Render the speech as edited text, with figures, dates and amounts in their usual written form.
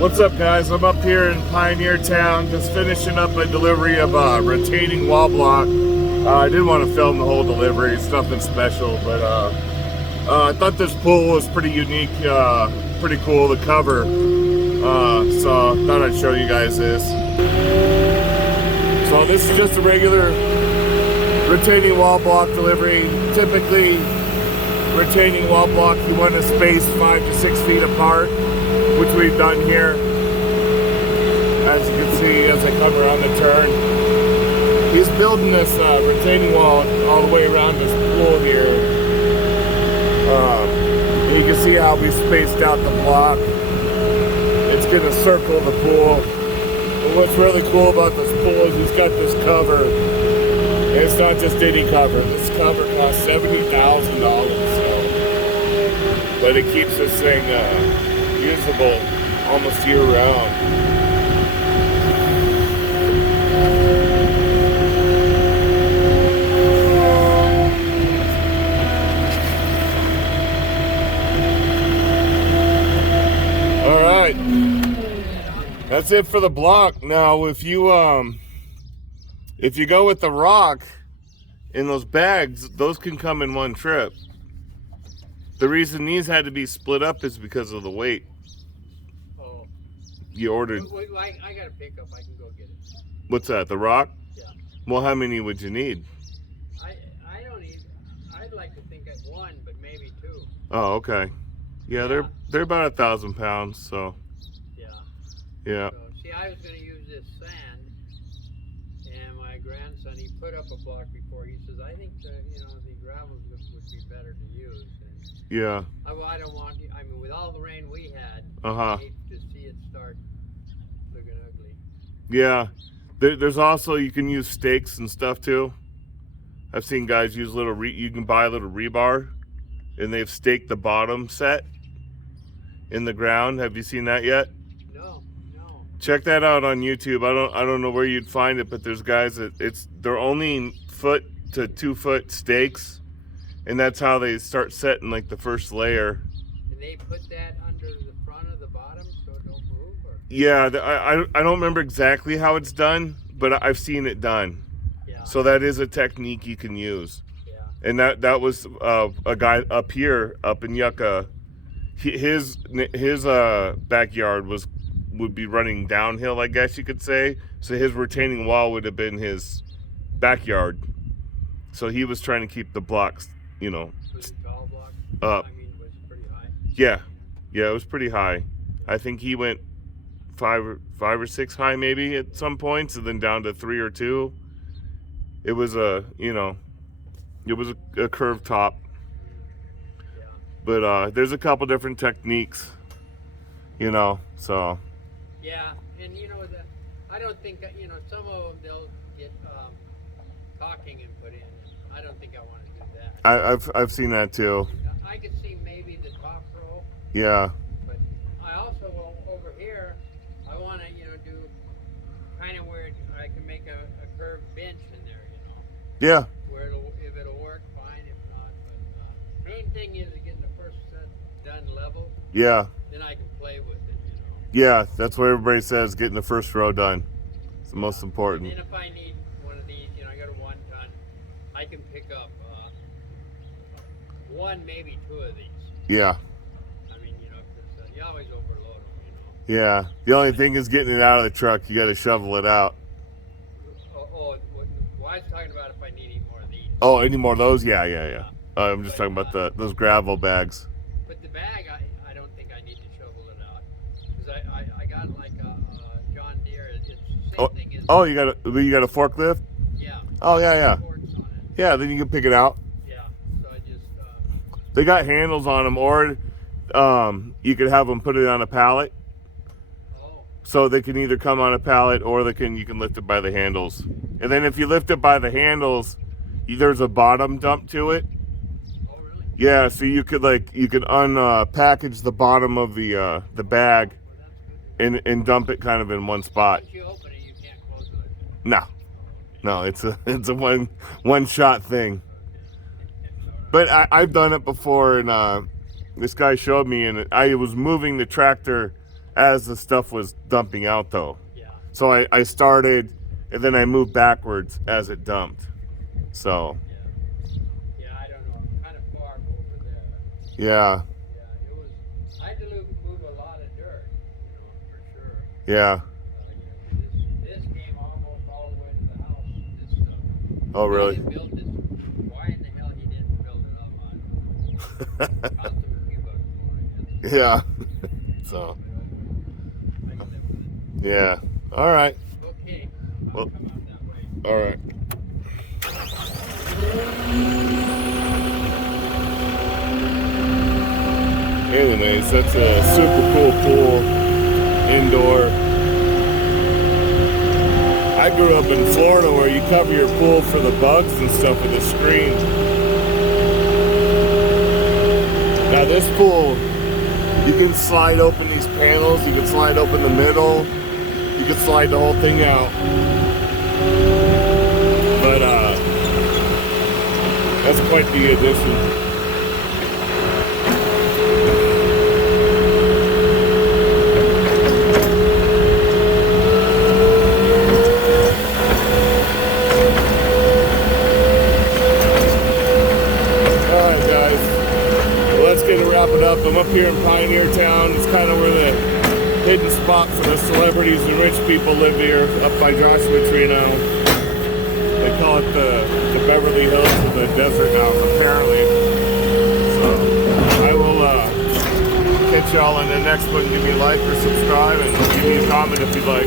What's up, guys? I'm up here in Pioneer Town, just finishing up a delivery of retaining wall block. I didn't want to film the whole delivery. It's nothing special, but I thought this pool was pretty unique, pretty cool, the cover. So I thought I'd show you guys this. So this is just a regular retaining wall block delivery. Typically, retaining wall block, you want to space 5 to 6 feet apart, which we've done here. As you can see, as I come around the turn, he's building this retaining wall all the way around this pool here. You can see how we spaced out the block. It's going to circle the pool. But what's really cool about this pool is he's got this cover. And it's not just any cover. This cover costs $70,000. But it keeps this thing usable almost year round. All right, that's it for the block. Now, if you go with the rock in those bags, those can come in one trip. The reason these had to be split up is because of the weight. Oh. You ordered. I got a pickup. I can go get it. What's that? The rock? Yeah. Well, how many would you need? I don't need. I'd like to think at one, but maybe two. Oh, okay. Yeah, they're about 1,000 pounds. So. Yeah. Yeah. So, see, I was going to use this sand, and my grandson, he put up a block before. He says, I think the gravel would be better to use. Yeah. I don't want. I mean, with all the rain we had, Uh-huh. I hate to see it start looking ugly. Yeah. There's also, you can use stakes and stuff too. I've seen guys use you can buy a little rebar, and they've staked the bottom set in the ground. Have you seen that yet? No. Check that out on YouTube. I don't know where you'd find it, but there's guys that they're only 1 to 2 foot stakes. And that's how they start setting like the first layer. And they put that under the front of the bottom so it don't move? Or? Yeah, I don't remember exactly how it's done, but I've seen it done. Yeah. So that is a technique you can use. Yeah. And that was a guy up here, up in Yucca. His backyard would be running downhill, I guess you could say. So his retaining wall would have been his backyard. So he was trying to keep the blocks, Was it tall block? Up. I mean, was it pretty high? Yeah, it was pretty high. I think he went 5 or 6 high maybe at some points, and then down to 3 or 2. It was a curved top. Yeah. But there's a couple different techniques, so. Yeah, and I don't think some of them they'll get caulking and put in. I don't think I want to do that. I've seen that too. I could see maybe the top row. Yeah. But I also over here, I want to do kind of where I can make a curved bench in there. Yeah. Where if it'll work, fine. If not, but main thing is getting the first set done level. Yeah. Then I can play with it. Yeah, that's what everybody says. Getting the first row done. It's the most important. And then if I need one of these, I got a 1 ton, I can pick up 1, maybe 2 of these. Yeah. I mean, because you always overload them, Yeah. The only thing is getting it out of the truck. You got to shovel it out. Well, I was talking about if I need any more of these. Oh, any more of those? Yeah. I'm just talking about those gravel bags. But the bag, I don't think I need to shovel it out. Because I got like a John Deere. It's the same thing as... Oh, you got a forklift? Yeah. Oh, yeah. Ports on it. Yeah, then you can pick it out. Yeah. So I just... They got handles on them, or you could have them put it on a pallet. Oh. So they can either come on a pallet, or you can lift it by the handles. And then if you lift it by the handles, there's a bottom dump to it. Oh, really? Yeah, so you could unpackage the bottom of the bag and dump it kind of in one spot. Once you open it, you can't close it like that. No, it's a one shot thing. But I've done it before, and this guy showed me, and I was moving the tractor as the stuff was dumping out though. Yeah. So I started and then I moved backwards as it dumped. So Yeah, I don't know. I'm kind of far over there. yeah. Yeah, it was. I had to move a lot of dirt, for sure. Yeah. This came almost all the way to the house. This stuff. Oh really? He built this. Why in the hell he didn't build it up? I don't know. Cost him a few bucks more, I guess. Yeah. So I can live with it. yeah. All right. Okay. Well, I'll come out that way. all right. Anyways, that's a super cool pool, indoor. I grew up in Florida where you cover your pool for the bugs and stuff with a screen. Now this pool, you can slide open these panels, you can slide open the middle, you can slide the whole thing out. But that's quite the addition. Wrap it up. I'm up here in Pioneer Town. It's kind of where the hidden spot for the celebrities and rich people live here, up by Joshua Tree now. They call it the Beverly Hills of the desert now, apparently. So I will catch y'all in the next one. Give me a like or subscribe and give me a comment if you'd like.